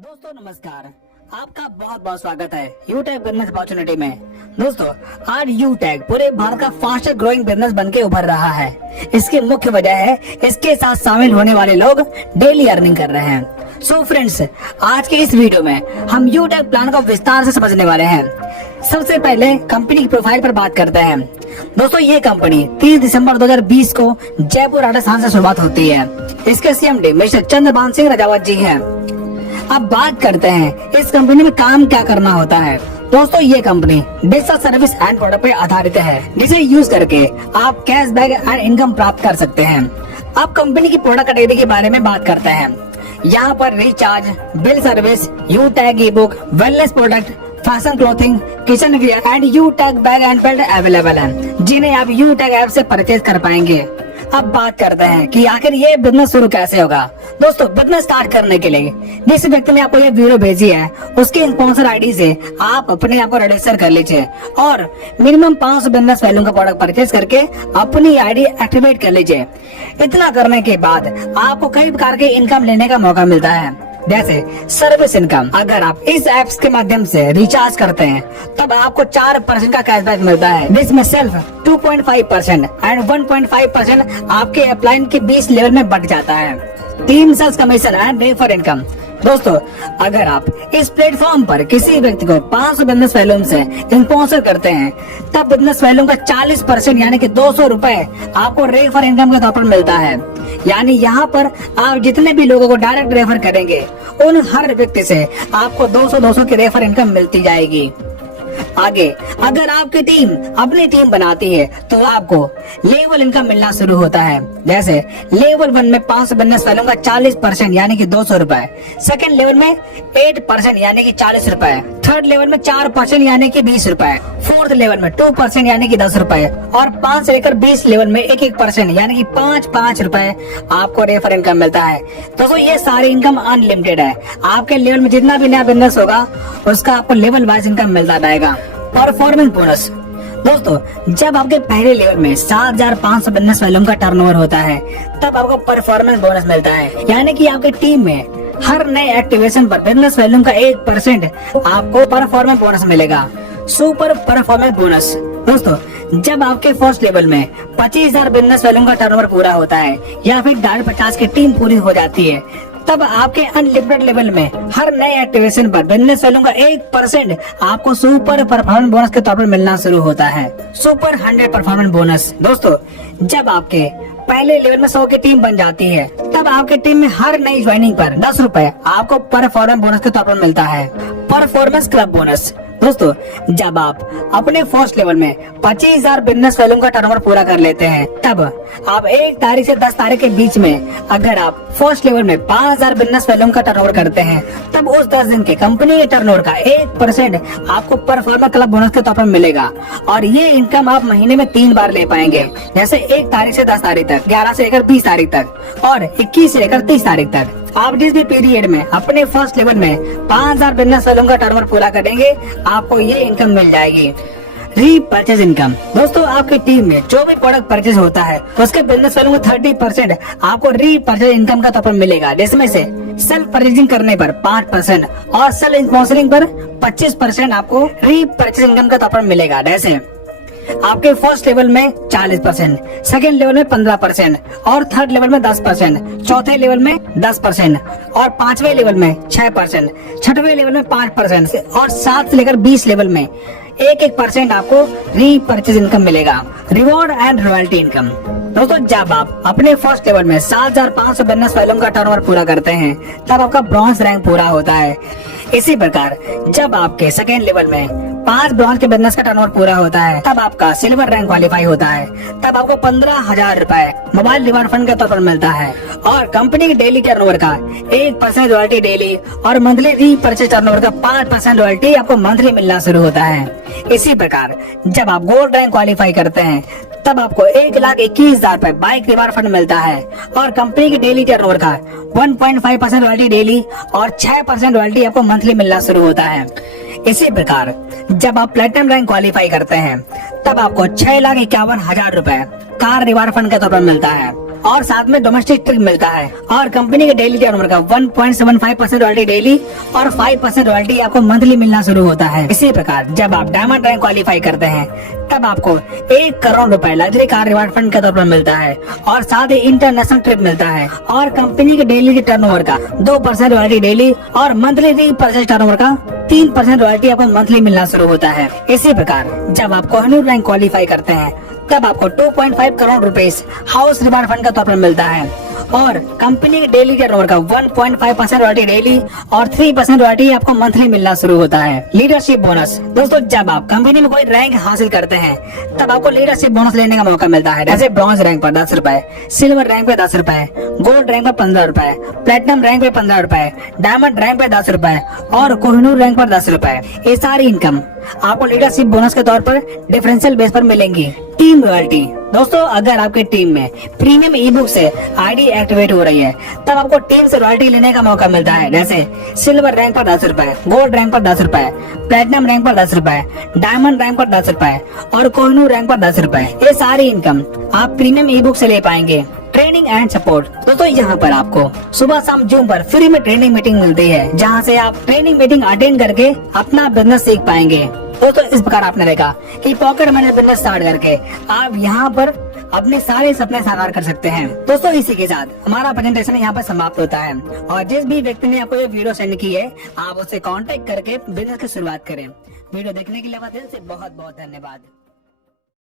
दोस्तों नमस्कार, आपका बहुत बहुत स्वागत है यूटैग बिजनेस अपॉर्चुनिटी में। दोस्तों आज यूटैग पूरे भारत का फास्टेस्ट ग्रोइंग बिजनेस बनके उभर रहा है। इसकी मुख्य वजह है इसके साथ शामिल होने वाले लोग डेली अर्निंग कर रहे हैं। सो फ्रेंड्स, आज के इस वीडियो में हम यूटैग प्लान को विस्तार से समझने वाले हैं। सबसे पहले कंपनी की प्रोफाइल पर बात करते हैं। दोस्तों ये कंपनी 30 दिसंबर 2020 को जयपुर राजस्थान से शुरुआत होती है। इसके CMD मिस्टर चंद्रभान सिंह राजावत जी हैं। अब बात करते हैं इस कंपनी में काम क्या करना होता है। दोस्तों ये company digital service and product पे आधारित है, जिसे यूज करके आप कैशबैक एंड इनकम प्राप्त कर सकते हैं। अब कंपनी की प्रोडक्ट कैटेगरी के बारे में बात करते हैं। यहाँ पर recharge, bill service, UTag e book, wellness product, fashion clothing, kitchen wear and UTag bag and belt available है, जिन्हें आप यूटैग ऐप से परचेज कर पाएंगे। अब बात करते हैं कि आखिर ये बिजनेस शुरू कैसे होगा। दोस्तों बिजनेस स्टार्ट करने के लिए जिस व्यक्ति ने आपको ये वीडियो भेजी है उसके स्पॉन्सर आईडी से आप अपने आप को रजिस्टर कर लीजिए और मिनिमम 500 बिजनेस वैल्यू का प्रोडक्ट परचेज करके अपनी आईडी एक्टिवेट कर लीजिए। इतना करने के बाद आपको कई प्रकार के इनकम लेने का मौका मिलता है, जैसे सर्विस इनकम। अगर आप इस ऐप्स के माध्यम से रिचार्ज करते हैं तब आपको 4% का कैशबैक मिलता है, जिसमें सेल्फ 2.5% एंड 1.5% आपके अपलाइन के 20 लेवल में बढ़ जाता है। 3 sales commission and refer income. दोस्तों अगर आप इस प्लेटफॉर्म पर किसी व्यक्ति को 500 बिजनेस वैल्यूम से स्पॉन्सर करते हैं तब बिजनेस वैल्यूम का 40% यानी कि 200 रुपए आपको रेफर इनकम के तौर पर मिलता है। यानी यहाँ पर आप जितने भी लोगों को डायरेक्ट रेफर करेंगे उन हर व्यक्ति से आपको 200 की रेफर इनकम मिलती जाएगी। आगे अगर आपकी टीम अपनी टीम बनाती है तो आपको लेवल इनकम मिलना शुरू होता है। जैसे लेवल 1 में 500 बिजनेस वैल्यूम का 40% यानी कि 200 रुपए, सेकेंड लेवल में 8% यानी कि 40 रुपए, थर्ड लेवल में 4% यानी कि 20 रुपए, फोर्थ लेवल में 2% यानी कि 10 रुपए और 5 से लेकर 20 लेवल में 1% यानी कि 5 रुपए आपको रेफर इनकम मिलता है। दोस्तों ये सारी इनकम अनलिमिटेड है। आपके लेवल में जितना भी नया बिजनेस होगा उसका आपको लेवल वाइज इनकम मिलता रहेगा। Performance bonus. दोस्तों जब आपके पहले लेवल में 7,500 बिजनेस वैल्यूम का टर्नओवर होता है तब आपको परफॉर्मेंस बोनस मिलता है, यानी कि आपकी टीम में हर नए एक्टिवेशन पर बिजनेस वैल्यूम का 1% आपको परफॉर्मेंस बोनस मिलेगा। Super performance bonus. दोस्तों जब आपके फर्स्ट लेवल में 25,000 बिजनेस वैल्यूम का टर्नओवर पूरा होता है या फिर 50 की टीम पूरी हो जाती है तब आपके अनलिमिटेड लेवल में हर नए एक्टिवेशन पर बिजनेस वैल्यूम का 1% आपको सुपर परफॉर्मेंस बोनस के तौर पर मिलना शुरू होता है। Super 100 performance bonus. दोस्तों जब आपके पहले लेवल में 100 की टीम बन जाती है तब आपके टीम में हर नई ज्वाइनिंग पर 10 रुपए आपको परफॉर्मेंस बोनस के तौर पर मिलता है। Performance club bonus. दोस्तों जब आप अपने फर्स्ट लेवल में 25,000 बिजनेस वैल्यूम का टर्नओवर पूरा कर लेते हैं तब आप 1 तारीख से 10 तारीख के बीच में अगर आप फर्स्ट लेवल में 5,000 बिजनेस वैल्यूम का टर्नओवर करते हैं तब उस 10 दिन के कंपनी के टर्नओवर का 1% आपको परफॉर्मेंस क्लब बोनस के तौर पर मिलेगा और ये इनकम आप महीने में 3 बार ले पाएंगे, जैसे 1 तारीख से 10 तारीख तक, 11 से लेकर 20 तारीख तक और 21 से लेकर 30 तारीख तक। आप जिस भी पीरियड में अपने फर्स्ट लेवल में 5,000 बिजनेस वैल्यूम का टर्नओवर पूरा करेंगे आपको ये इनकम मिल जाएगी। Repurchase income. दोस्तों आपकी टीम में जो भी प्रोडक्ट परचेज होता है उसके बिजनेस वैल्यूम का 30% आपको रीपरचेज इनकम का तौर पर मिलेगा, जिसमें से सेल्फ परचेजिंग करने पर 5% और सेल्फ स्पॉन्सरिंग पर 25% आपको रीपरचेज इनकम का तौर पर मिलेगा। जैसे आपके फर्स्ट लेवल में 40%, सेकेंड लेवल में 15% और थर्ड लेवल में 10%, चौथे लेवल में 10% और 5वें लेवल में 6%, छठवें लेवल में 5% और 7 से लेकर 20 लेवल में 1% आपको रीपरचेज इनकम मिलेगा। Reward and royalty income. दोस्तों जब आप अपने फर्स्ट लेवल में 7,500 बिजनेस वैल्यूम का टर्नओवर पूरा करते हैं तब आपका ब्रॉन्ज रैंक पूरा होता है। इसी प्रकार जब आपके सेकेंड लेवल में 5 ब्रॉन्ज के बिजनेस का टर्नओवर पूरा होता है तब आपका सिल्वर रैंक क्वालिफाई होता है। तब आपको 15,000 रुपए मोबाइल रिवार्ड फंड के तौर पर मिलता है और कंपनी के डेली टर्नओवर का 1% रॉयल्टी डेली और मंथली रीपरचेज टर्नओवर का 5% रॉयल्टी आपको मंथली मिलना शुरू होता है। इसी प्रकार जब आप गोल्ड रैंक क्वालिफाई करते हैं तब आपको 1,21,000 रुपए बाइक रिवार्ड फंड मिलता है और कंपनी की डेली टर्नओवर का 1.5% रॉयल्टी डेली और 6% रॉयल्टी आपको मंथली मिलना शुरू होता है। इसी प्रकार जब आप प्लेटिनम रैंक क्वालिफाई करते हैं तब आपको 6,51,000 रुपए कार रिवार्ड फंड के तौर पर मिलता है और साथ में डोमेस्टिक ट्रिप मिलता है। और कंपनी के डेली टर्नओवर का 1.75% रॉयल्टी डेली और 5% रॉयल्टी आपको मंथली मिलना शुरू होता है। इसी प्रकार जब आप डायमंड रैंक क्वालिफाई करते हैं तब आपको 1 करोड़ रुपए लग्जरी कार रिवार्ड फंड के तौर पर मिलता है और साथ ही इंटरनेशनल ट्रिप मिलता है। और कंपनी के डेली टर्नओवर का 2% रॉयल्टी डेली और मंथली 3% टर्नओवर का 3% रॉयल्टी आपको मंथली मिलना शुरू होता है। इसी प्रकार जब आप कोहिनूर रैंक क्वालिफाई करते हैं तब आपको 2.5 crore rupees house reward fund के तौर पर मिलता है और कंपनी के डेली टर्नओवर का 1.5% रॉयल्टी डेली और 3% रॉयल्टी आपको मंथली मिलना शुरू होता है। लीडरशिप बोनस दोस्तों, जब आप कंपनी में कोई रैंक हासिल करते हैं तब आपको लीडरशिप बोनस लेने का मौका मिलता है। जैसे ब्रॉन्ज रैंक पर 10 रुपए, सिल्वर रैंक पे 10 रुपए, गोल्ड रैंक पर 15 रुपए, प्लेटिनम रैंक पे 15 रुपए, डायमंड रैंक पे 10 रुपए और कोहिनूर रैंक पर 10 रुपए। ये सारी इनकम आपको लीडरशिप बोनस के तौर पर डिफरेंशियल बेस पर मिलेंगी। टीम रॉयल्टी दोस्तों, अगर आपके टीम में प्रीमियम ई बुक से आईडी एक्टिवेट हो रही है तब आपको टीम से रॉयल्टी लेने का मौका मिलता है। जैसे सिल्वर रैंक पर 10 रुपए, गोल्ड रैंक पर 10 रुपए, प्लेटिनम रैंक पर 10 रुपए, डायमंड रैंक पर 10 रुपए और कोहिनूर रैंक पर 10 रुपए। ये सारी इनकम आप प्रीमियम ई बुक से ले पाएंगे। ट्रेनिंग एंड सपोर्ट दोस्तों, यहाँ पर आपको सुबह शाम जूम पर फ्री में ट्रेनिंग मीटिंग मिलती है जहाँ से आप ट्रेनिंग मीटिंग अटेंड करके अपना बिजनेस सीख पाएंगे। दोस्तों इस प्रकार आपने देखा कि पॉकेट मनी बिजनेस स्टार्ट करके आप यहाँ पर अपने सारे सपने साकार कर सकते हैं। दोस्तों इसी के साथ हमारा प्रेजेंटेशन यहाँ पर समाप्त होता है और जिस भी व्यक्ति ने आपको ये वीडियो सेंड की है आप उससे कांटेक्ट करके बिजनेस की शुरुआत करें। वीडियो देखने के लिए दिल से बहुत बहुत धन्यवाद।